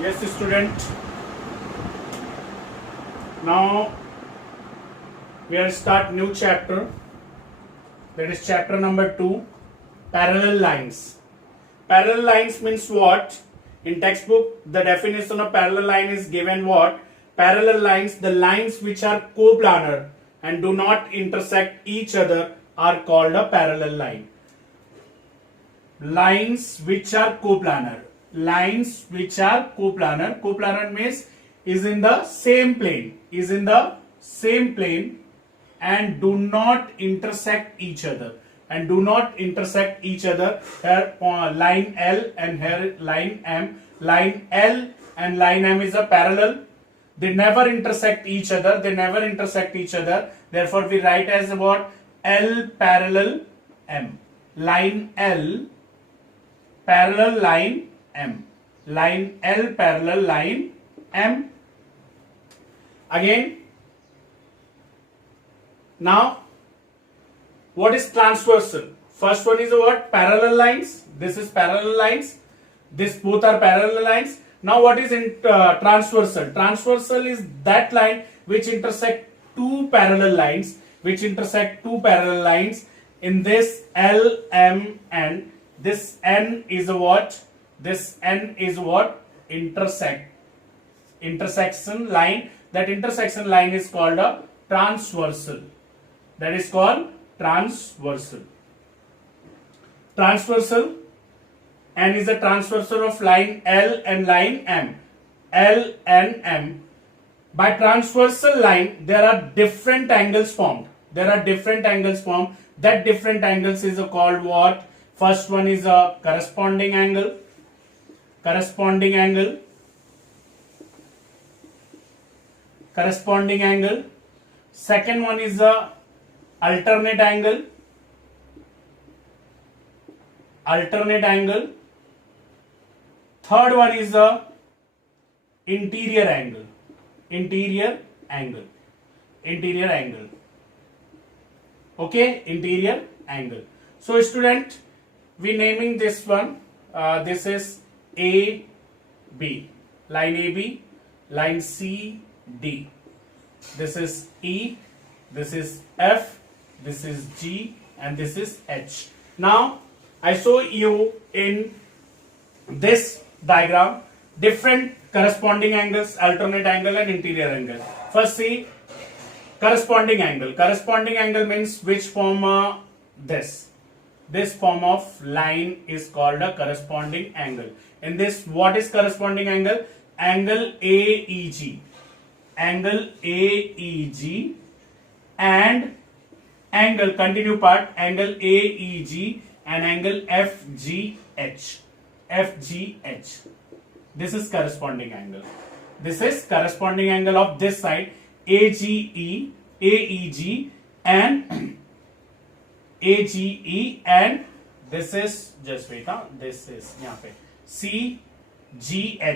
Yes, student. Now we are start new chapter. That is chapter number 2. Parallel lines. Parallel lines means what? In textbook, the definition of parallel line is given what? Parallel lines, the lines which are coplanar and do not intersect each other are called a parallel line. Lines which are coplanar. Lines which are coplanar. Coplanar means is in the same plane. Is in the same plane and do not intersect each other. And do not intersect each other. Here line L and here line M. Line L and line M is a parallel. They never intersect each other. They never intersect each other. Therefore, we write as what? L parallel M. Line L parallel line M. Line L parallel line M. Again, now what is transversal? First one is what? Parallel lines. This is parallel lines. This both are parallel lines. Now what is in transversal? Transversal is that line which intersect two parallel lines. Which intersect two parallel lines in this L, M, N. This N is a what? This N is what? Intersection line. That intersection line is called a transversal. That is called transversal. Transversal. N is a transversal of line L and line M. L and M. By transversal line, there are different angles formed. There are different angles formed. That different angles is called what? First one is a corresponding angle. Corresponding angle. Corresponding angle. Second one is a alternate angle. Alternate angle. Third one is a interior angle. Interior angle. Interior angle. Okay, interior angle. So student, we naming this one. This is A, B. Line AB, line C, D. This is E, this is F, this is G, and this is H. Now, I show you in this diagram different corresponding angles, alternate angle and interior angle. First see corresponding angle. Corresponding angle means which form this. This form of line is called a corresponding angle. In this, what is corresponding angle? Angle AEG. Angle AEG and angle, continue part, angle AEG and angle FGH. FGH. This is corresponding angle. This is corresponding angle of this side AGE, AEG and AGE and this is, just wait, this is यहाँ पे CGH,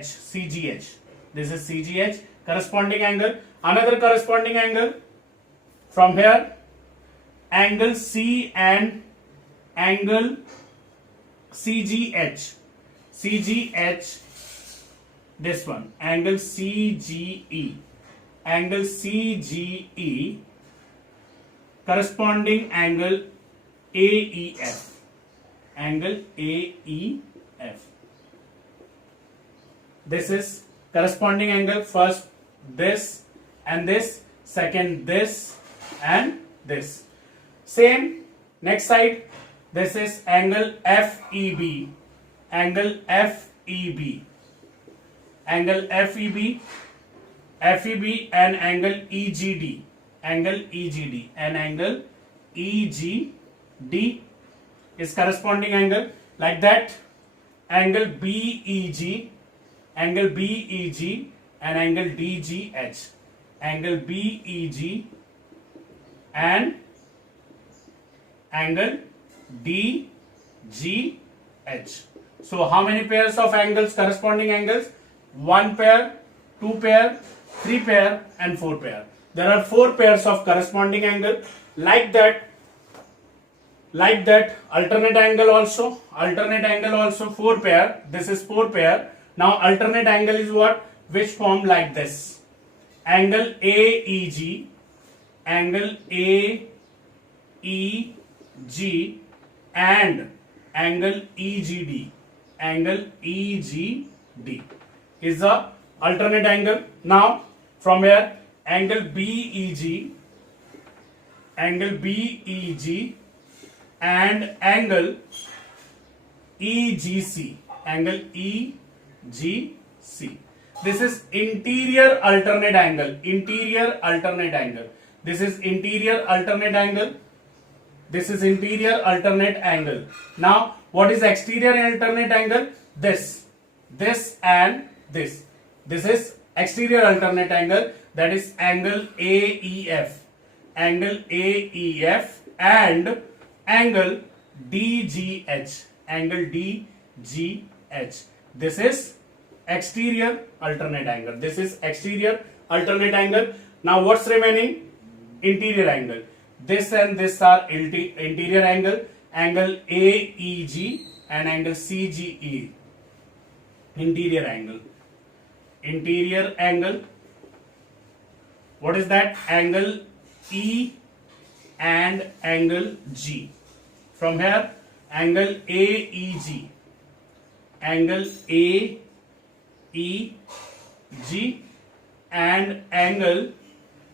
CGH. This is CGH, corresponding angle. Another corresponding angle from here, angle C and angle CGH. CGH, this one, angle CGE. Angle CGE, corresponding angle AEF. Angle AEF. This is corresponding angle. First this and this, second this and this. Same next side. This is angle FEB. Angle FEB. Angle FEB. FEB and angle EGD. Angle EGD and angle EGD is corresponding angle. Like that, angle BEG, angle BEG and angle DGH. Angle BEG and angle DGH. So how many pairs of angles, corresponding angles? 1 pair, 2 pair, 3 pair and 4 pair. There are 4 pairs of corresponding angle. Like that, alternate angle also 4 pair. This is 4 pair. Now alternate angle is what? Which form like this. Angle AEG, angle AEG and angle EGD. Angle EGD is the alternate angle. Now from here angle BEG and angle EGC. Angle EGC. This is interior alternate angle. Interior alternate angle. This is interior alternate angle. This is interior alternate angle. Now, what is exterior alternate angle? This and this. This is exterior alternate angle. That is angle AEF. Angle AEF and angle DGH. Angle DGH. This is exterior alternate angle. This is exterior alternate angle. Now what's remaining? Interior angle. This and this are interior angle. Angle AEG and angle CGE. Interior angle. Interior angle. What is that? Angle E and angle G. From here angle AEG. Angle AEG and angle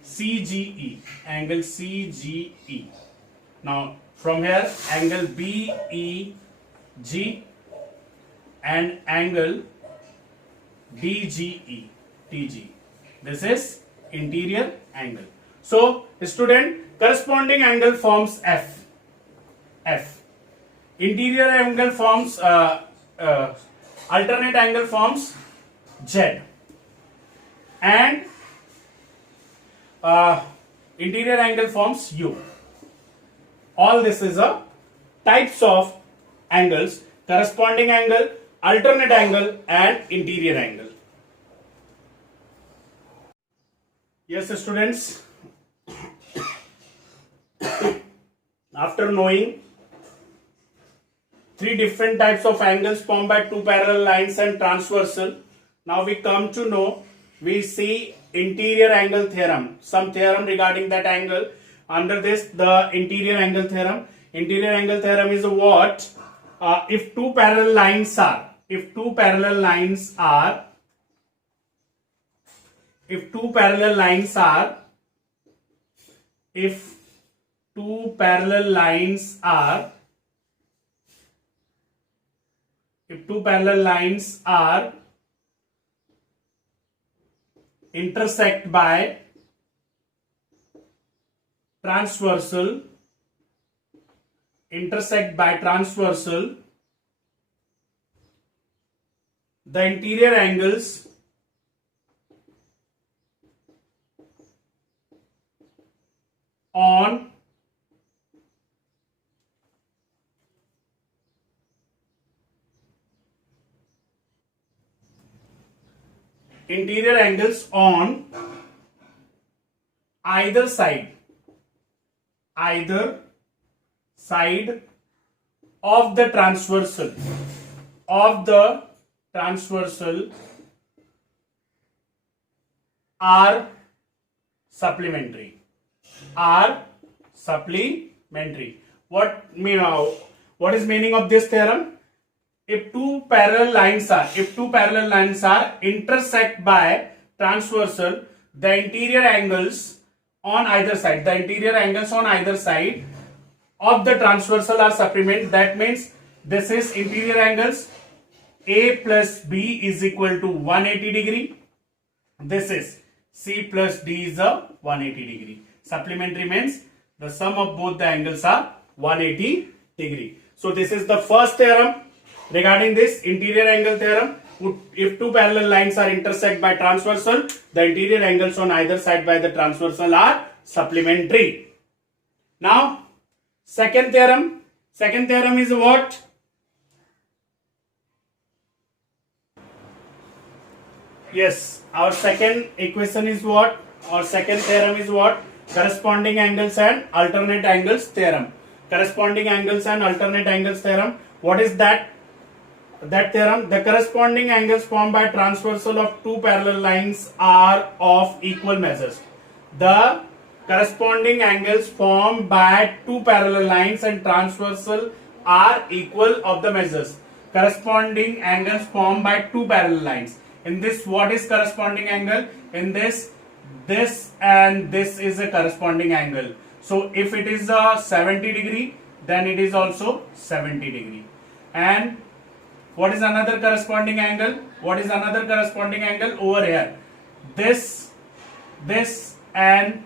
CGE. Angle CGE. Now from here angle BEG and angle DGE. TG. This is interior angle. So student, corresponding angle forms F. F. Interior angle forms alternate angle forms Z, and interior angle forms U. All this is a types of angles: corresponding angle, alternate angle, and interior angle. Yes, students. After knowing three different types of angles formed by two parallel lines and transversal, now we come to know, we see interior angle theorem, some theorem regarding that angle. Under this, the interior angle theorem. Interior angle theorem is what? If two parallel lines are, if two parallel lines are intersect by transversal, the interior angles on either side of the transversal are supplementary. What is meaning of this theorem? If two parallel lines are intersect by transversal, the interior angles on either side of the transversal are supplement. That means this is interior angles. A plus B is equal to 180 degree. This is C plus D is a 180 degree. Supplementary means the sum of both the angles are 180 degree. So this is the first theorem regarding this interior angle theorem. If two parallel lines are intersect by transversal, the interior angles on either side by the transversal are supplementary. Now second theorem is what? Yes, our second equation is what? Our second theorem is what? Corresponding angles and alternate angles theorem. Corresponding angles and alternate angles theorem. What is that? that theorem, the corresponding angles formed by transversal of two parallel lines are of equal measures. The corresponding angles formed by two parallel lines and transversal are equal of the measures. Corresponding angles formed by two parallel lines. In this, what is corresponding angle? In this and this is a corresponding angle. So if it is a 70 degree, then it is also 70 degree. And what is another corresponding angle? What is another corresponding angle over here? This and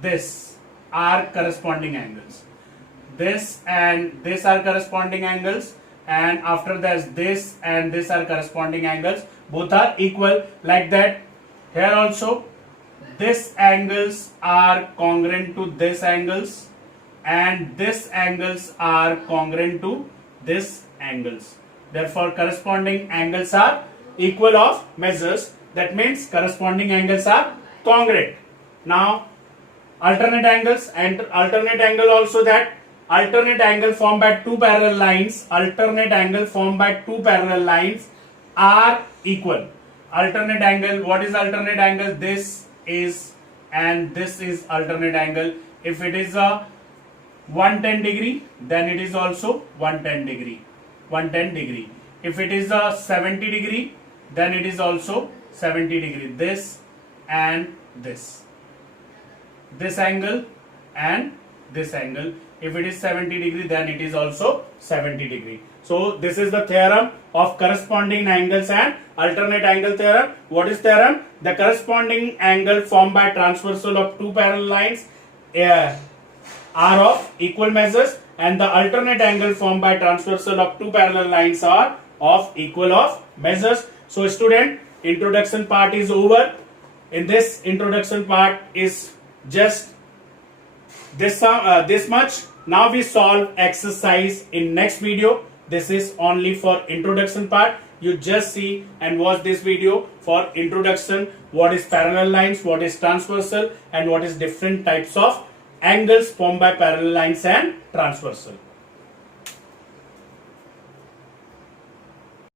this are corresponding angles. This and this are corresponding angles, and after that this and this are corresponding angles. Both are equal, like that. Here also this angles are congruent to this angles, and this angles are congruent to this angles. Therefore corresponding angles are equal of measures. That means corresponding angles are congruent. Now alternate angles, and alternate angle also, that alternate angle formed by two parallel lines, alternate angle formed by two parallel lines are equal. Alternate angle, what is alternate angle? This is and this is alternate angle. If it is a 110 degree, then it is also 110 degree. 110 degree. If it is a 70 degree, then it is also 70 degree. This and this. This angle and this angle. If it is 70 degree, then it is also 70 degree. So this is the theorem of corresponding angles and alternate angle theorem. What is theorem? The corresponding angle formed by transversal of two parallel lines are of equal measures, and the alternate angle formed by transversal of two parallel lines are of equal of measures. So student, introduction part is over. In this introduction part is just this much. Now we solve exercise in next video. This is only for introduction part. You just see and watch this video for introduction. What is parallel lines, what is transversal, and what is different types of angles formed by parallel lines and transversal.